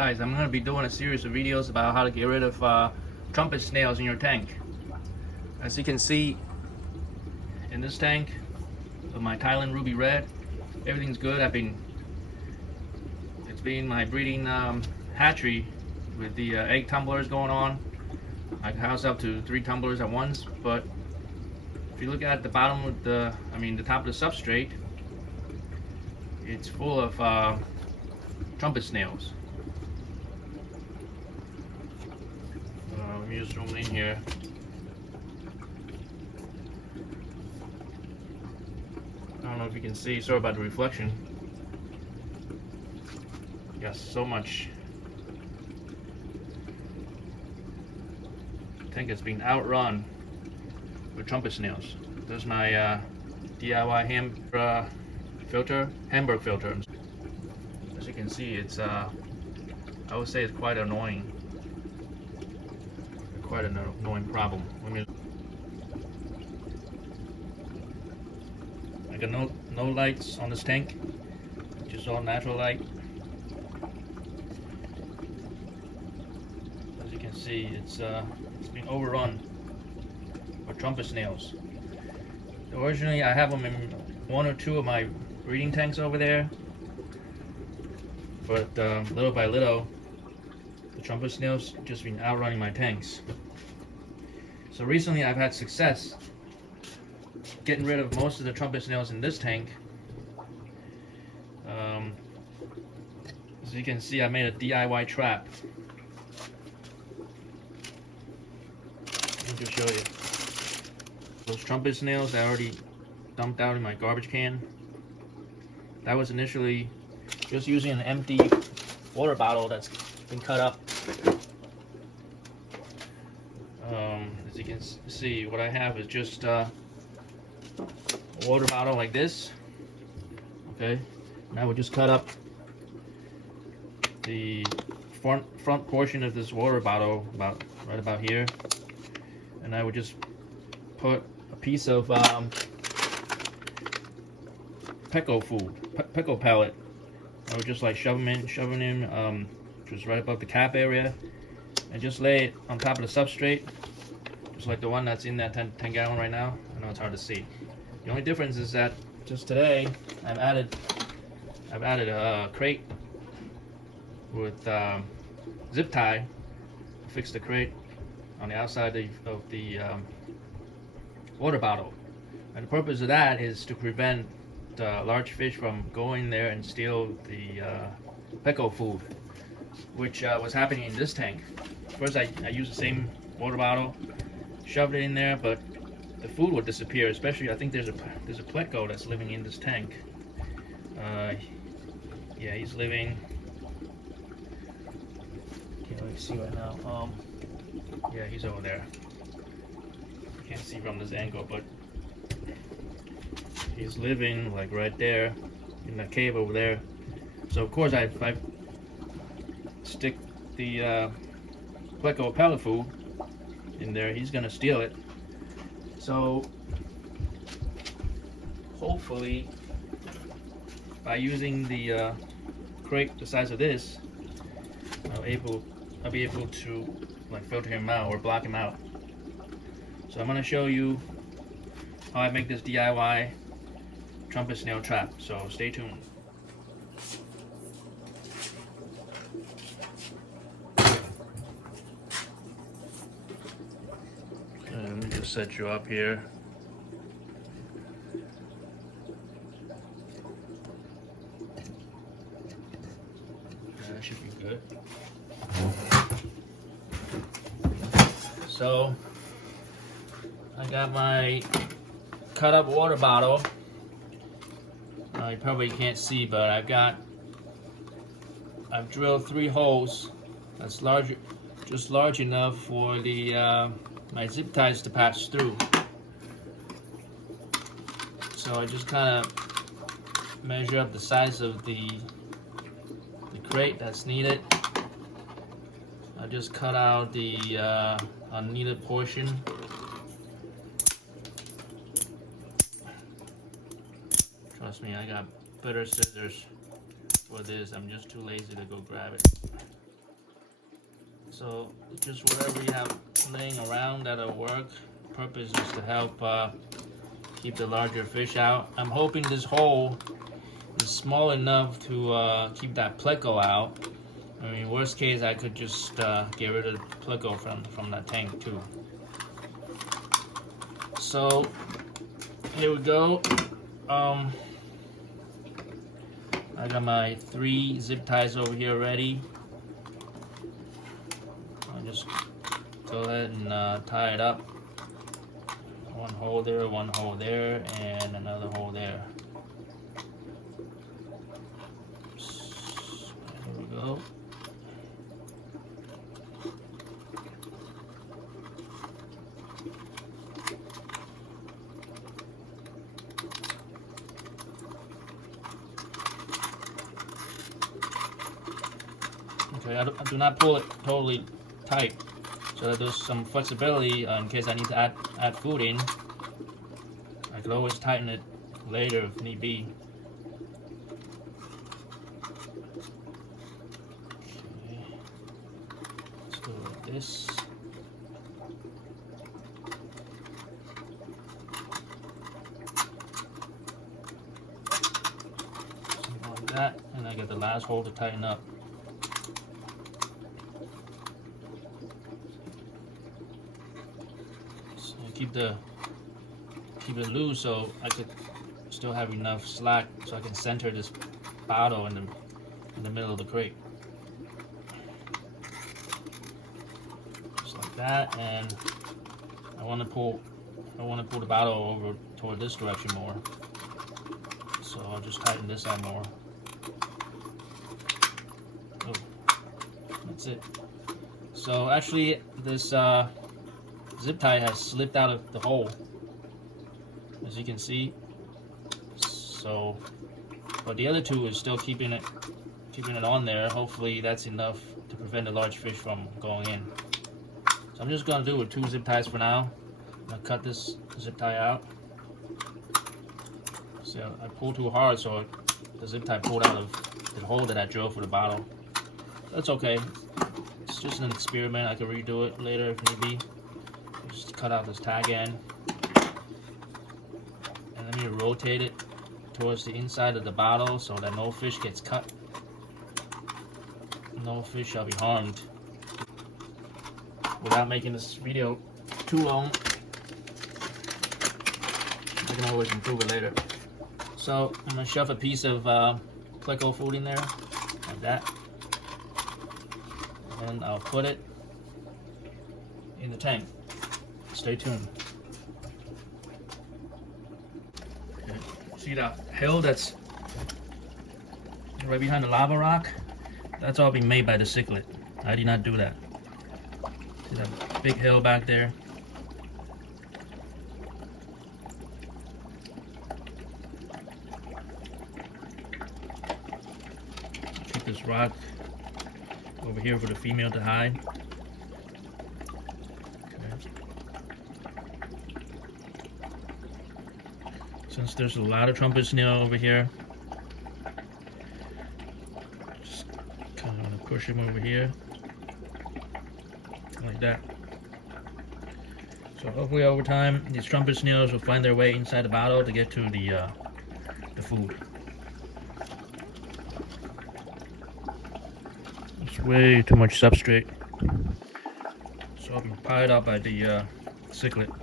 Guys, I'm going to be doing a series of videos about how to get rid of trumpet snails in your tank. As you can see in this tank of my Thailand Ruby Red, everything's good. It's been my breeding hatchery with the egg tumblers going on. I can house up to 3 tumblers at once, but if you look at the bottom of the top of the substrate, it's full of trumpet snails. Let me just zoom in here. I don't know if you can see, sorry about the reflection. Yes, so much. I think it's been outrun with trumpet snails. There's my DIY Hamburg filter. As you can see, it's I would say it's quite annoying. Quite an annoying problem. I got no lights on this tank, just all natural light. As you can see, it's been overrun with trumpet snails. Originally, I have them in 1 or 2 of my breeding tanks over there, but little by little, the trumpet snails just been outrunning my tanks. So recently I've had success getting rid of most of the trumpet snails in this tank. As you can see, I made a DIY trap. Let me just show you. Those trumpet snails I already dumped out in my garbage can. That was initially just using an empty water bottle that's been cut up. As you can see, what I have is just a water bottle like this. Okay, and I would just cut up the front portion of this water bottle right about here, and I would just put a piece of pickle pellet. I would just like shoving in just right above the cap area, and just lay it on top of the substrate, just like the one that's in that 10 gallon right now. I know it's hard to see. The only difference is that just today I've added a crate with zip tie. Fix the crate on the outside of the water bottle, and the purpose of that is to prevent large fish from going there and steal the pickle food, which was happening in this tank. First I used the same water bottle, shoved it in there, but the food would disappear. Especially, I think there's a pleco that's living in this tank. Yeah, he's living. Can't really see right now. Yeah, he's over there. Can't see from this angle, but he's living like right there in the cave over there. So of course I stick the pleco pellet food in there. He's gonna steal it. So hopefully by using the crate the size of this, I'll be able to like filter him out or block him out. So I'm gonna show you how I make this DIY trumpet snail trap. So stay tuned. Let me just set you up here. That should be good. So I got my cut up water bottle. You probably can't see, but I've drilled 3 holes that's just large enough for the my zip ties to pass through. So I just kind of measure up the size of the crate that's needed. I just cut out the unneeded portion. Trust me, I got better scissors for this. I'm just too lazy to go grab it. So just whatever you have laying around that'll work. Purpose is to help keep the larger fish out. I'm hoping this hole is small enough to keep that pleco out. I mean, worst case, I could just get rid of the pleco from that tank too. So here we go. I got my 3 zip ties over here ready. I'll just go ahead and tie it up. One hole there, and another hole there. There we go. Okay, I do not pull it totally tight, so that there's some flexibility in case I need to add food in. I could always tighten it later if need be. Okay. Let's go like this. Something like that, and I get the last hole to tighten up. Keep it loose so I could still have enough slack so I can center this bottle in the middle of the crate. Just like that, and I want to pull the bottle over toward this direction more. So I'll just tighten this out more. Oh, that's it. So actually this zip tie has slipped out of the hole, as you can see. So, but the other 2 is still keeping it on there. Hopefully that's enough to prevent the large fish from going in. So I'm just gonna do with 2 zip ties for now. I'm gonna cut this zip tie out. See, I pulled too hard, so the zip tie pulled out of the hole that I drilled for the bottle. That's okay. It's just an experiment. I can redo it later if need be. Just cut out this tag end, and let me rotate it towards the inside of the bottle so that no fish gets cut. No fish shall be harmed. Without making this video too long, I can always improve it later. So I'm gonna shove a piece of pleco food in there, like that, and I'll put it in the tank. Stay tuned. Okay. See that hill that's right behind the lava rock? That's all being made by the cichlid. I did not do that. See that big hill back there? Keep this rock over here for the female to hide. Since there's a lot of trumpet snail over here, just kind of want to push him over here, like that. So hopefully over time, these trumpet snails will find their way inside the bottle to get to the food. It's way too much substrate, so I'll be piled up by the cichlid.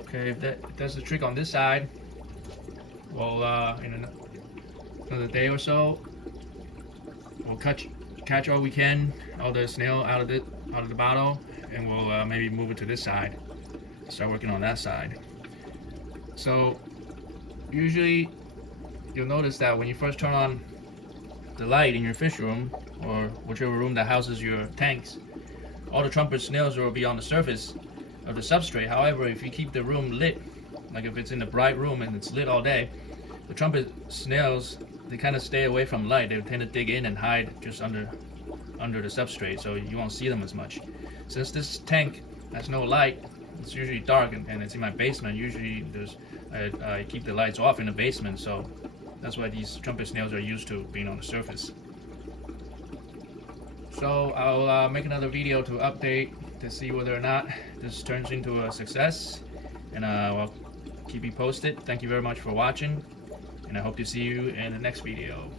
Okay, if that's the trick on this side, well, in another day or so, we'll catch all we can, all the snail out of the bottle, and we'll maybe move it to this side. Start working on that side. So usually you'll notice that when you first turn on the light in your fish room, or whichever room that houses your tanks, all the trumpet snails will be on the surface of the substrate. However, if you keep the room lit, like if it's in a bright room and it's lit all day, the trumpet snails, they kind of stay away from light. They tend to dig in and hide just under the substrate, so you won't see them as much. Since this tank has no light, it's usually dark and it's in my basement. Usually I keep the lights off in the basement, so that's why these trumpet snails are used to being on the surface. So I'll make another video to update to see whether or not this turns into a success, and I'll keep you posted. Thank you very much for watching, and I hope to see you in the next video.